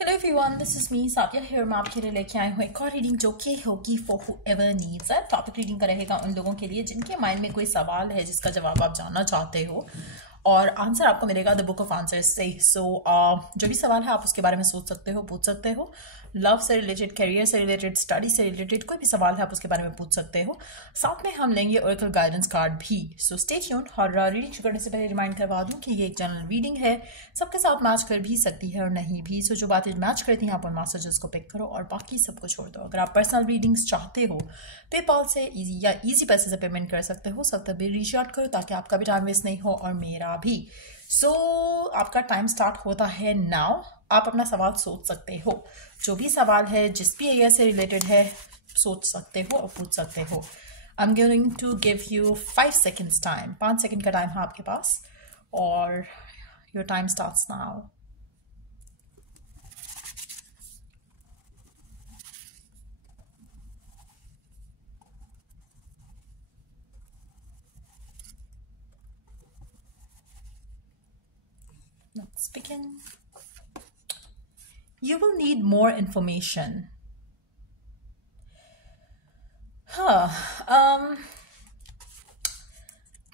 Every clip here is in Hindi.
Hello everyone, this is me Sabiya here. मैं आपके लिए लेके आई हूँ एक और रीडिंग जो कि होगी for whoever needs it. Topic reading का रहेगा उन लोगों के लिए जिनके माइंड में कोई सवाल है जिसका जवाब आप जानना चाहते हो और आंसर आपको मिलेगा द बुक ऑफ आंसर्स से। जो भी सवाल है आप उसके बारे में सोच सकते हो, पूछ सकते हो। लव से रिलेटेड, करियर से रिलेटेड, स्टडी से रिलेटेड कोई भी सवाल है आप उसके बारे में पूछ सकते हो। साथ में हम लेंगे ओरेकल गाइडेंस कार्ड भी। So stay tuned. और रीडिंग शुरू करने से पहले रिमाइंड करवा दूं कि ये एक जनरल रीडिंग है, सबके साथ मैच कर भी सकती है और नहीं भी। सो जो बातें मैच करती हैं आप उन मैसेजेस को पिक करो और बाकी सबको छोड़ दो। अगर आप पर्सनल रीडिंग्स चाहते हो पेपाल से इजी पैसे से पेमेंट कर सकते हो। सब तभी रीच आउट करो ताकि आपका भी टाइम वेस्ट नहीं हो और मेरा भी। आपका टाइम स्टार्ट होता है नाउ। आप अपना सवाल सोच सकते हो, जो भी सवाल है जिस भी एरिया से रिलेटेड है सोच सकते हो और पूछ सकते हो। I am going to give you 5 seconds time. 5 second का टाइम है आपके पास और your time starts now. Let's begin. You will need more information.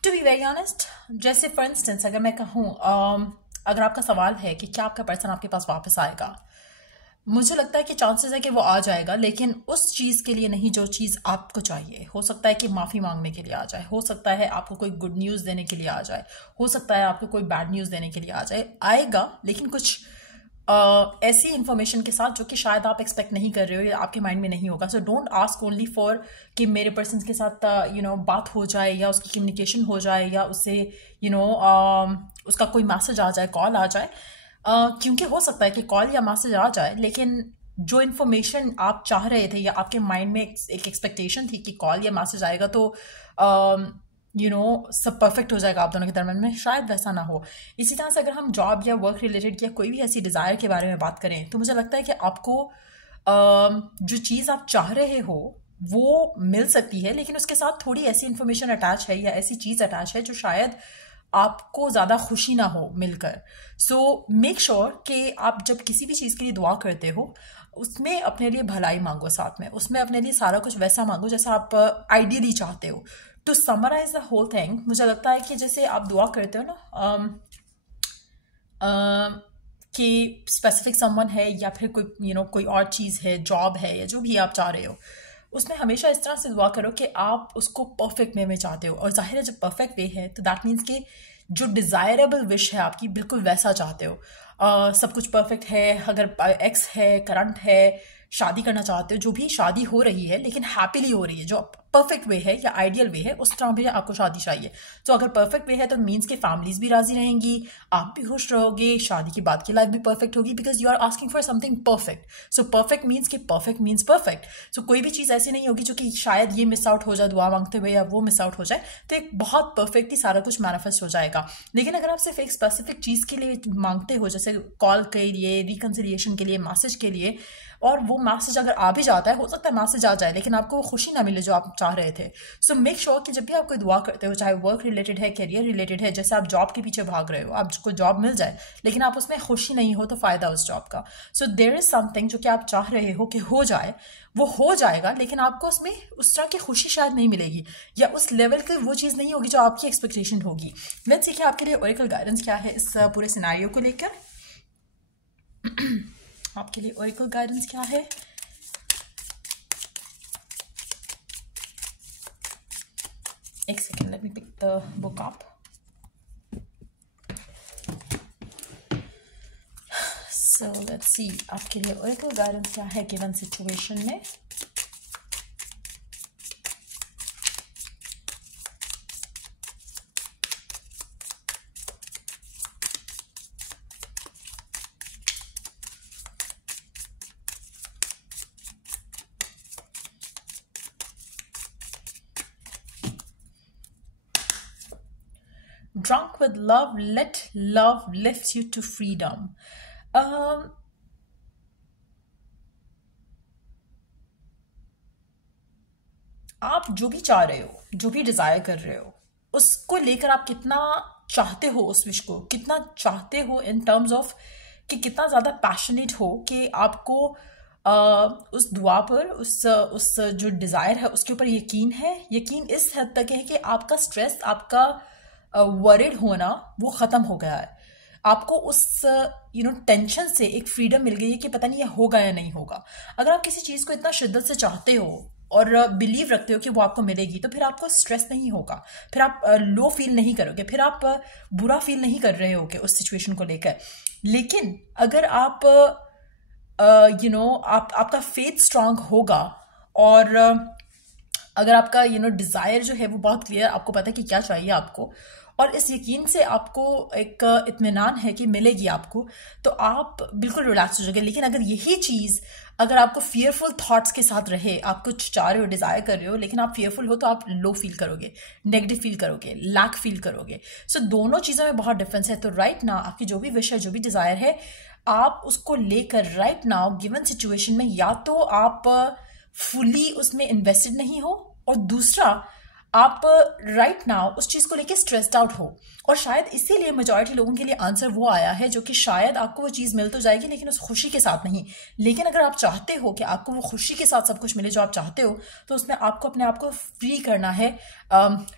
To be very honest, जैसे फॉर इंस्टेंस अगर मैं कहूँ अगर आपका सवाल है कि क्या आपका पर्सन आपके पास वापस आएगा, मुझे लगता है कि चांसेस है कि वो आ जाएगा, लेकिन उस चीज़ के लिए नहीं जो चीज़ आपको चाहिए। हो सकता है कि माफ़ी मांगने के लिए आ जाए, हो सकता है आपको कोई गुड न्यूज़ देने के लिए आ जाए, हो सकता है आपको कोई बैड न्यूज़ देने के लिए आ जाए। आएगा लेकिन कुछ ऐसी इंफॉर्मेशन के साथ जो कि शायद आप एक्सपेक्ट नहीं कर रहे हो या आपके माइंड में नहीं होगा। So don't ask only for कि मेरे पर्सन के साथ बात हो जाए या उसकी कम्युनिकेशन हो जाए या उससे उसका कोई मैसेज आ जाए, कॉल आ जाए। क्योंकि हो सकता है कि कॉल या मैसेज आ जाए लेकिन जो इन्फॉर्मेशन आप चाह रहे थे या आपके माइंड में एक एक्सपेक्टेशन थी कि कॉल या मैसेज आएगा तो सब परफेक्ट हो जाएगा आप दोनों के दरम्यान में, शायद वैसा ना हो। इसी तरह से अगर हम जॉब या वर्क रिलेटेड या कोई भी ऐसी डिज़ायर के बारे में बात करें तो मुझे लगता है कि आपको जो चीज़ आप चाह रहे हो वो मिल सकती है, लेकिन उसके साथ थोड़ी ऐसी इन्फॉर्मेशन अटैच है या ऐसी चीज़ अटैच है जो शायद आपको ज़्यादा खुशी ना हो मिलकर। सो मेक श्योर कि आप जब किसी भी चीज़ के लिए दुआ करते हो उसमें अपने लिए भलाई मांगो, साथ में उसमें अपने लिए सारा कुछ वैसा मांगो जैसा आप आइडियली चाहते हो। To summarize the whole thing, मुझे लगता है कि जैसे आप दुआ करते हो ना कि स्पेसिफिक समवन है या फिर कोई कोई और चीज़ है, जॉब है या जो भी आप चाह रहे हो, उसमें हमेशा इस तरह से दुआ करो कि आप उसको परफेक्ट वे में चाहते हो। और जाहिर है जब परफेक्ट वे है तो दैट मीन्स कि जो डिज़ायरेबल विश है आपकी बिल्कुल वैसा चाहते हो। सब कुछ परफेक्ट है। अगर एक्स है, करंट है, शादी करना चाहते हो, जो भी शादी हो रही है लेकिन हैप्पीली हो रही है, जो परफेक्ट वे है या आइडियल वे है, उस तरह भी आपको शादी चाहिए। तो अगर परफेक्ट वे है तो मीन्स कि फैमिलीज भी राजी रहेंगी, आप भी खुश रहोगे, शादी के बाद की लाइफ भी परफेक्ट होगी, because you are asking for something perfect. So perfect means कि परफेक्ट मीन्स परफेक्ट। सो कोई भी चीज़ ऐसी नहीं होगी जो कि शायद ये मिस आउट हो जाए दुआ मांगते हुए या वो मिस आउट हो जाए। तो एक बहुत परफेक्टली सारा कुछ मैनिफेस्ट हो जाएगा। लेकिन अगर आप सिर्फ एक स्पेसिफिक चीज़ के लिए मांगते हो, जैसे कॉल के लिए, रिकन्सिलिएशन के लिए, मैसेज के लिए, और वो मैसेज अगर आ भी जाता है, हो सकता है मैसेज आ जाए लेकिन आपको वो खुशी ना मिले जो आप चाह रहे थे। सो मेक श्योर कि जब भी आप कोई दुआ करते हो, चाहे वर्क रिलेटेड है, करियर रिलेटेड है, जैसे आप जॉब के पीछे भाग रहे हो, आपको जॉब मिल जाए लेकिन आप उसमें खुशी नहीं हो तो फायदा उस जॉब का। सो देयर इज समथिंग जो कि आप चाह रहे हो कि हो जाए, वो हो जाएगा, लेकिन आपको उसमें उस तरह की खुशी शायद नहीं मिलेगी या उस लेवल की वो चीज़ नहीं होगी जो आपकी एक्सपेक्टेशन होगी। लेट्स सी कि आपके लिए ओरेकल गाइडेंस क्या है इस पूरे सिनेरियो को लेकर। आपके लिए ओरेकल गाइडेंस क्या है? एक second, let me pick the book up. So let's see आपके लिए ओरेकल गाइडेंस क्या है गिवन सिचुएशन में। Drunk with love, let love lift you to freedom. आप जो भी चाह रहे हो, जो भी डिजायर कर रहे हो, उसको लेकर आप कितना चाहते हो, उस विश को कितना चाहते हो इन टर्म्स ऑफ कि कितना ज़्यादा पैशनेट हो कि आपको उस दुआ पर, उस जो डिज़ायर है उसके ऊपर यकीन है। यकीन इस हद तक है कि आपका स्ट्रेस, आपका वरिड होना वो ख़त्म हो गया है। आपको उस टेंशन से एक फ्रीडम मिल गई है कि पता नहीं ये होगा या नहीं होगा। अगर आप किसी चीज़ को इतना शिद्दत से चाहते हो और बिलीव रखते हो कि वो आपको मिलेगी, तो फिर आपको स्ट्रेस नहीं होगा, फिर आप लो फील नहीं करोगे, फिर आप बुरा फील नहीं कर रहे होगे उस सिचुएशन को लेकर। लेकिन अगर आप आपका फेथ स्ट्रांग होगा और अगर आपका डिज़ायर जो है वो बहुत क्लियर, आपको पता है कि क्या चाहिए आपको, और इस यकीन से आपको एक इत्मीनान है कि मिलेगी आपको, तो आप बिल्कुल रिलैक्स हो जाओगे। लेकिन अगर यही चीज़ अगर आपको फियरफुल थॉट्स के साथ रहे, आप कुछ चाह रहे हो, डिज़ायर कर रहे हो, लेकिन आप फियरफुल हो, तो आप लो फील करोगे, नेगेटिव फील करोगे, लैक फील करोगे। सो दोनों चीज़ों में बहुत डिफरेंस है। तो राइट नाउ आपकी जो भी विश है, जो भी डिज़ायर है, आप उसको लेकर राइट नाउ गिवन सिचुएशन में या तो आप फुली उसमें इन्वेस्टेड नहीं हो, और दूसरा आप राइट नाउ उस चीज़ को लेके स्ट्रेस्ड आउट हो। और शायद इसीलिए मेजॉरिटी लोगों के लिए आंसर वो आया है जो कि शायद आपको वो चीज़ मिल तो जाएगी लेकिन उस खुशी के साथ नहीं। लेकिन अगर आप चाहते हो कि आपको वो खुशी के साथ सब कुछ मिले जो आप चाहते हो, तो उसमें आपको अपने आप को फ्री करना है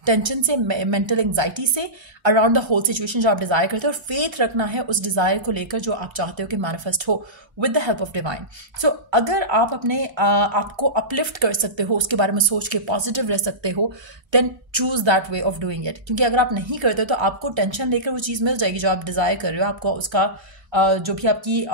टेंशन से, मेंटल एंग्जाइटी से अराउंड द होल सिचुएशन जो आप डिज़ायर करते हो, और फेथ रखना है उस डिज़ायर को लेकर जो आप चाहते हो कि मैनिफेस्ट हो with the help of divine. So अगर आप अपने आपको अपलिफ्ट कर सकते हो, उसके बारे में सोच के पॉजिटिव रह सकते हो, then choose that way of doing it. क्योंकि अगर आप नहीं करते हो तो आपको टेंशन लेकर वो चीज़ मिल जाएगी जो आप डिज़ायर कर रहे हो, आपको उसका जो भी आपकी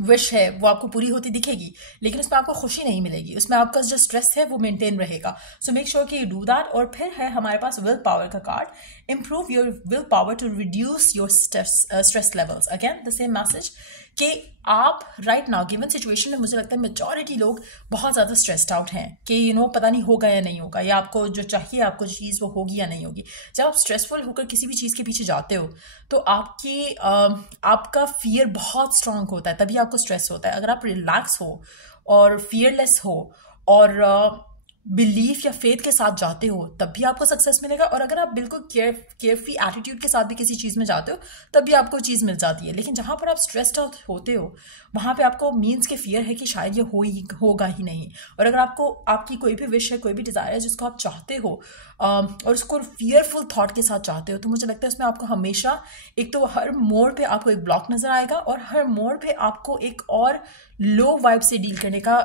विश है वो आपको पूरी होती दिखेगी, लेकिन उसमें आपको खुशी नहीं मिलेगी, उसमें आपका जो स्ट्रेस है वो मेंटेन रहेगा। सो मेक श्योर कि यू डू दैट। और फिर है हमारे पास विल पावर का card, improve your will power to reduce your stress levels. Again the same message कि आप राइट नाउ गिवन सिचुएशन में, मुझे लगता है मेजॉरिटी लोग बहुत ज़्यादा स्ट्रेस्ड आउट हैं कि पता नहीं होगा या नहीं होगा, या आपको जो चाहिए आपको चीज़ वो होगी या नहीं होगी। जब आप स्ट्रेसफुल होकर किसी भी चीज़ के पीछे जाते हो तो आपका फियर बहुत स्ट्रांग होता है, तभी आपको स्ट्रेस होता है। अगर आप रिलैक्स हो और फियरलेस हो और बिलीफ या फेथ के साथ जाते हो, तब भी आपको सक्सेस मिलेगा। और अगर आप बिल्कुल केयरफ्री एटीट्यूड के साथ भी किसी चीज़ में जाते हो, तब भी आपको चीज़ मिल जाती है। लेकिन जहाँ पर आप स्ट्रेस्ड आउट होते हो, वहाँ पे आपको मीन्स के फियर है कि शायद ये होगा ही नहीं। और अगर आपकी कोई भी विश है, कोई भी डिज़ायर है जिसको आप चाहते हो और उसको फियरफुल थॉट के साथ चाहते हो, तो मुझे लगता है उसमें आपको हमेशा एक तो हर मोड़ पे आपको एक ब्लॉक नजर आएगा, और हर मोड़ पे आपको एक और लो वाइब से डील करने का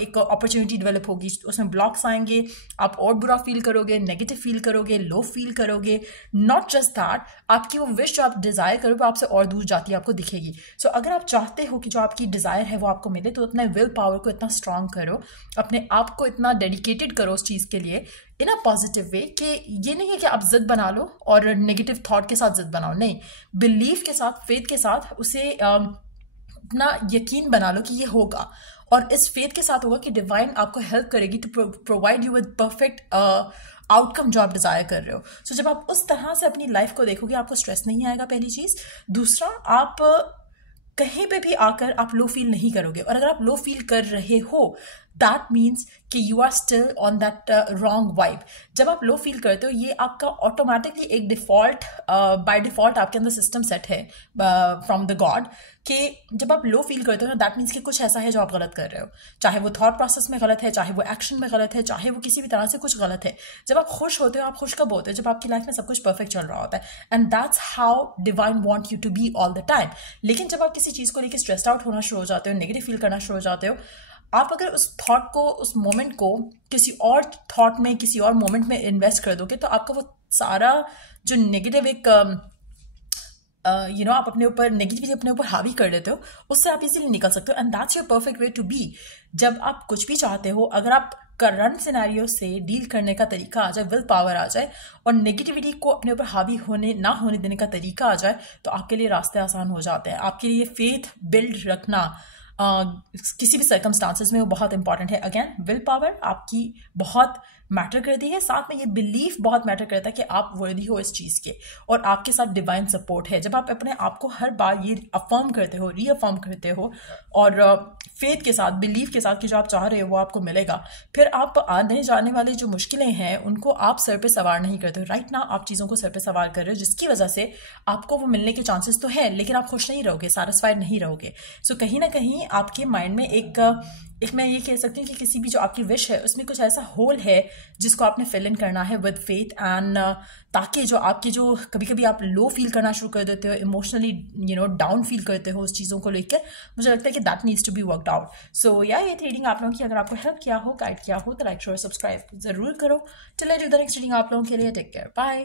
एक अपॉर्चुनिटी डेवलप होगी। उसमें ब्लॉक्स आएंगे, आप और बुरा फील करोगे, नेगेटिव फील करोगे, लो फील करोगे। नॉट जस्ट दैट, आपकी वो विश जो आप डिज़ायर करोगे आपसे और दूर जाती है, आपको दिखेगी। सो अगर आप चाहते हो कि जो आपकी डिज़ायर है वो आपको मिले, तो अपने विल पावर को इतना स्ट्रांग करो, अपने आप को इतना डेडिकेटेड करो उस चीज़ के लिए इन अ पॉजिटिव वे कि ये नहीं है कि आप जिद बना लो और नेगेटिव थॉट के साथ जिद बनाओ। नहीं, बिलीफ के साथ, फेथ के साथ उसे अपना यकीन बना लो कि ये होगा, और इस फेथ के साथ होगा कि डिवाइन आपको हेल्प करेगी to provide you with perfect outcome जो आप डिज़ायर कर रहे हो। सो जब आप उस तरह से अपनी लाइफ को देखोगे, आपको स्ट्रेस नहीं आएगा, पहली चीज़। दूसरा, आप कहीं पे भी आकर आप लो फील नहीं करोगे। और अगर आप लो फील कर रहे हो, दैट मीन्स कि you are still on that wrong vibe. जब आप लो फील करते हो, ये आपका ऑटोमेटिकली एक डिफॉल्ट बाय डिफॉल्ट आपके अंदर सिस्टम सेट है फ्रॉम द गॉड कि जब आप लो फील करते हो ना, दैट मीन्स कि कुछ ऐसा है जो आप गलत कर रहे हो। चाहे वो थॉट प्रोसेस में गलत है, चाहे वो एक्शन में गलत है, चाहे वो किसी भी तरह से कुछ गलत है। जब आप खुश होते हो, आप खुश कब होते हो? जब आपकी लाइफ में सब कुछ परफेक्ट चल रहा होता है, and that's how divine want you to be all the time. लेकिन जब आप किसी चीज़ को लेकर स्ट्रेस्ड आउट होना शुरू हो जाते हो, नेगेटिव फील करना शुरू हो जाते हो, आप अगर उस थॉट को, उस मोमेंट को किसी और थॉट में, किसी और मोमेंट में इन्वेस्ट कर दोगे, तो आपका वो सारा जो नेगेटिव एक आप अपने ऊपर नेगेटिविटी अपने ऊपर हावी कर देते हो, उससे आप इजीली निकल सकते हो। And that's your perfect way to be. जब आप कुछ भी चाहते हो, अगर आप करंट सिनेरियो से डील करने का तरीका आ जाए, विल पावर आ जाए, और नेगेटिविटी को अपने ऊपर हावी ना होने देने का तरीका आ जाए, तो आपके लिए रास्ते आसान हो जाते हैं। आपके लिए फेथ बिल्ड रखना किसी भी सर्कमस्टांसेस में वो बहुत इंपॉर्टेंट है। अगेन विल पावर आपकी बहुत मैटर करती है, साथ में ये बिलीफ बहुत मैटर करता है कि आप वर्दी हो इस चीज़ के, और आपके साथ डिवाइन सपोर्ट है। जब आप अपने आप को हर बार ये अफर्म करते हो, रीअफर्म करते हो, और फेथ के साथ, बिलीफ के साथ कि जो आप चाह रहे हो वो आपको मिलेगा, फिर आप आने जाने वाली जो मुश्किलें हैं उनको आप सर पे सवार नहीं करते हो। राइट ना आप चीज़ों को सर पे सवार कर रहे हो, जिसकी वजह से आपको वो मिलने के चांसेस तो है, लेकिन आप खुश नहीं रहोगे, सैटिस्फाइड नहीं रहोगे। सो कहीं ना कहीं आपके माइंड में एक मैं ये कह सकती हूँ कि किसी भी जो आपकी विश है उसमें कुछ ऐसा होल है जिसको आपने फिल इन करना है विद फेथ एंड, ताकि जो आपकी जो कभी कभी आप लो फील करना शुरू कर देते हो, इमोशनली डाउन फील करते हो उस चीज़ों को लेकर, मुझे लगता है कि that needs to be worked out. So या ये रीडिंग आप लोगों की अगर आपको हेल्प किया हो, गाइड किया हो, तो लाइक शेयर सब्सक्राइब जरूर करो। Till I do the next reading आप लोगों के लिए टेक केयर, बाय।